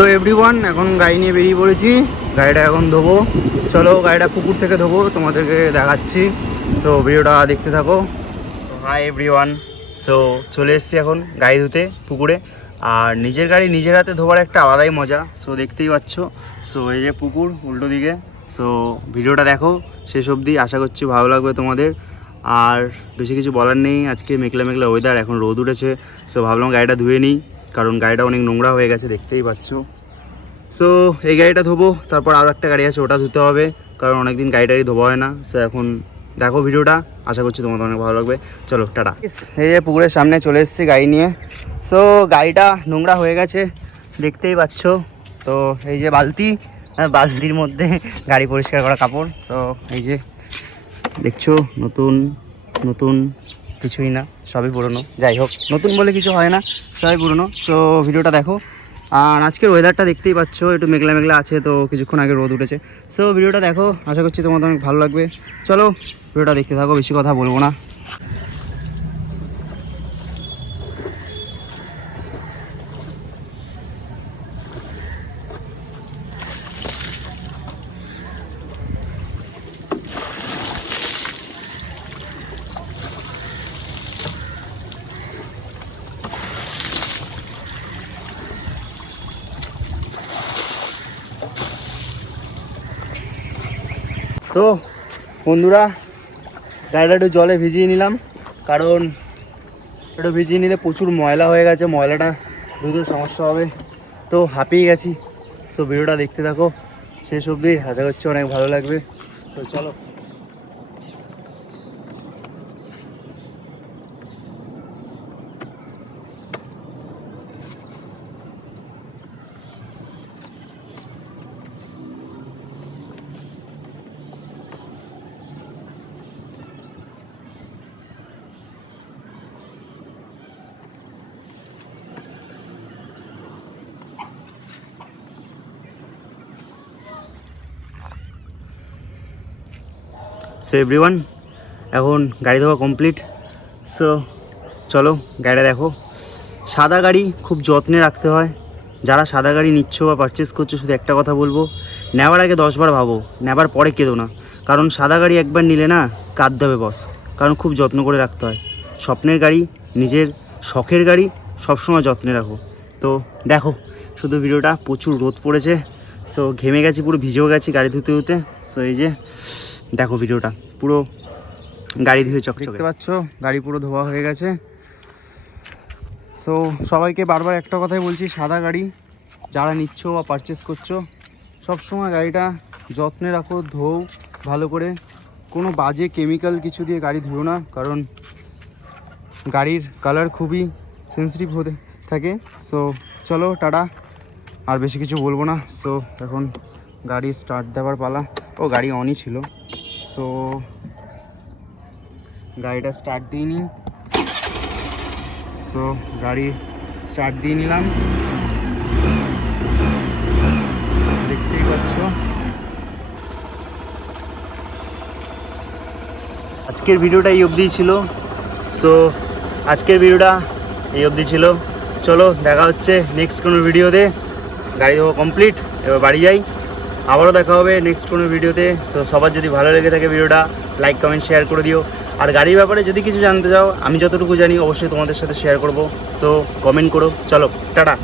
তো এভরিওয়ান এখন গাড়ি নিয়ে বেরিয়ে পড়েছি। গাড়িটা এখন ধোবো, চলো গাড়িটা পুকুর থেকে ধোবো, তোমাদেরকে দেখাচ্ছি। সো ভিডিওটা দেখতে থাকো। তো হাই এভরিওয়ান, সো চলে এসেছি এখন গাড়ি ধুতে পুকুরে। আর নিজের গাড়ি নিজের হাতে ধোবার একটা আলাদাই মজা। সো দেখতেই পাচ্ছ, সো এই যে পুকুর উল্টো দিকে। সো ভিডিওটা দেখো শেষ অবধি, আশা করছি ভালো লাগবে তোমাদের। আর বেশি কিছু বলার নেই, আজকে মেঘলা মেঘলা ওয়েদার, এখন রোদ উঠেছে। সো ভাবলাম গাড়িটা ধুয়ে নিই, কারণ গাড়িটা অনেক নোংরা হয়ে গেছে, দেখতেই পাচ্ছ। সো এই গাড়িটা ধোবো, তারপর আরও একটা গাড়ি আছে ওটা ধুতে হবে, কারণ অনেক দিন গাড়িটারই ধোবা হয় না। সো এখন দেখো ভিডিওটা, আশা করছি তোমাদের অনেক ভালো লাগবে। চলো টাটা। এই যে পুকুরের সামনে চলে এসেছি গাড়ি নিয়ে। সো গাড়িটা নোংরা হয়ে গেছে, দেখতেই পাচ্ছ। তো এই যে বালতি, বালতির মধ্যে গাড়ি পরিষ্কার করা কাপড়। সো এই যে দেখছো, নতুন নতুন কিছুই না, সবই পুরনো। যাই হোক, নতুন বলে কিছু হয় না, সবই পুরনো। সো ভিডিওটা দেখো। আর আজকের ওয়েদারটা দেখতেই পাচ্ছ, একটু মেঘলা মেঘলা আছে, তো কিছুক্ষণ আগে রোদ উঠেছে। সো ভিডিওটা দেখো, আশা করছি তোমাদের অনেক ভালো লাগবে। চলো ভিডিওটা দেখতে থাকো, বেশি কথা বলবো না। তো বন্ধুরা, গাড়িটা একটু জলে ভিজিয়ে নিলাম, কারণ একটু ভিজিয়ে নিলে প্রচুর ময়লা হয়ে গেছে, ময়লাটা ধুতে সমস্যা হবে। তো হাঁপিয়ে গেছি। সো ভিডিওটা দেখতে থাকো শেষ অবধি, আশা করছি অনেক ভালো লাগবে। তো চলো। সো এভরিওয়ান, এখন গাড়ি ধোয়া কমপ্লিট। সো চলো গাড়িটা দেখো। সাদা গাড়ি খুব যত্নে রাখতে হয়। যারা সাদা গাড়ি নিচ্ছ বা পারচেস করছো, শুধু একটা কথা বলবো, নেওয়ার আগে 10বার ভাবো, নেওয়ার পরে কেঁদো না। কারণ সাদা গাড়ি একবার নিলে না, কাঁদতে হবে বস, কারণ খুব যত্ন করে রাখতে হয়। স্বপ্নের গাড়ি, নিজের শখের গাড়ি সবসময় যত্নে রাখো। তো দেখো শুধু ভিডিওটা, প্রচুর রোদ পড়েছে। সো ঘেমে গেছি, পুরো ভিজেও গেছি গাড়ি ধুতে ধুতে। সো এই যে দেখো ভিডিওটা, পুরো গাড়ি ধুয়ে চকচকে। দেখতে পাচ্ছ গাড়ি পুরো ধোয়া হয়ে গেছে। সো সবাইকে বারবার একটা কথাই বলছি, সাদা গাড়ি যারা নিচ্ছ বা পারচেস করছো, সবসময় গাড়িটা যত্নে রাখো, ধোও ভালো করে। কোনো বাজে কেমিক্যাল কিছু দিয়ে গাড়ি ধুও না, কারণ গাড়ির কালার খুবই সেন্সিটিভ হতে থাকে। সো চলো টাটা, আর বেশি কিছু বলবো না। সো এখন গাড়ি স্টার্ট দেওয়ার পালা। ও গাড়ি অনই ছিল। সো গাড়িটা স্টার্ট দিইনি। সো গাড়ি স্টার্ট দিয়ে নিলাম, দেখতেই পাচ্ছ। আজকের ভিডিওটা এই অবধি ছিল। সো আজকের ভিডিওটা এই অবধি ছিল। চলো দেখা হচ্ছে নেক্সট কোনো ভিডিওতে। গাড়ি ধোয়া কমপ্লিট, এবার বাড়ি যাই। আবারও দেখা হবে নেক্সট কোনো ভিডিওতে। সো সবার যদি ভালো লেগে থাকে ভিডিওটা, লাইক কমেন্ট শেয়ার করে দিও। আর গাড়ির ব্যাপারে যদি কিছু জানতে চাও, আমি যতটুকু জানি অবশ্যই তোমাদের সাথে শেয়ার করব। সো কমেন্ট করো। চলো টাটা।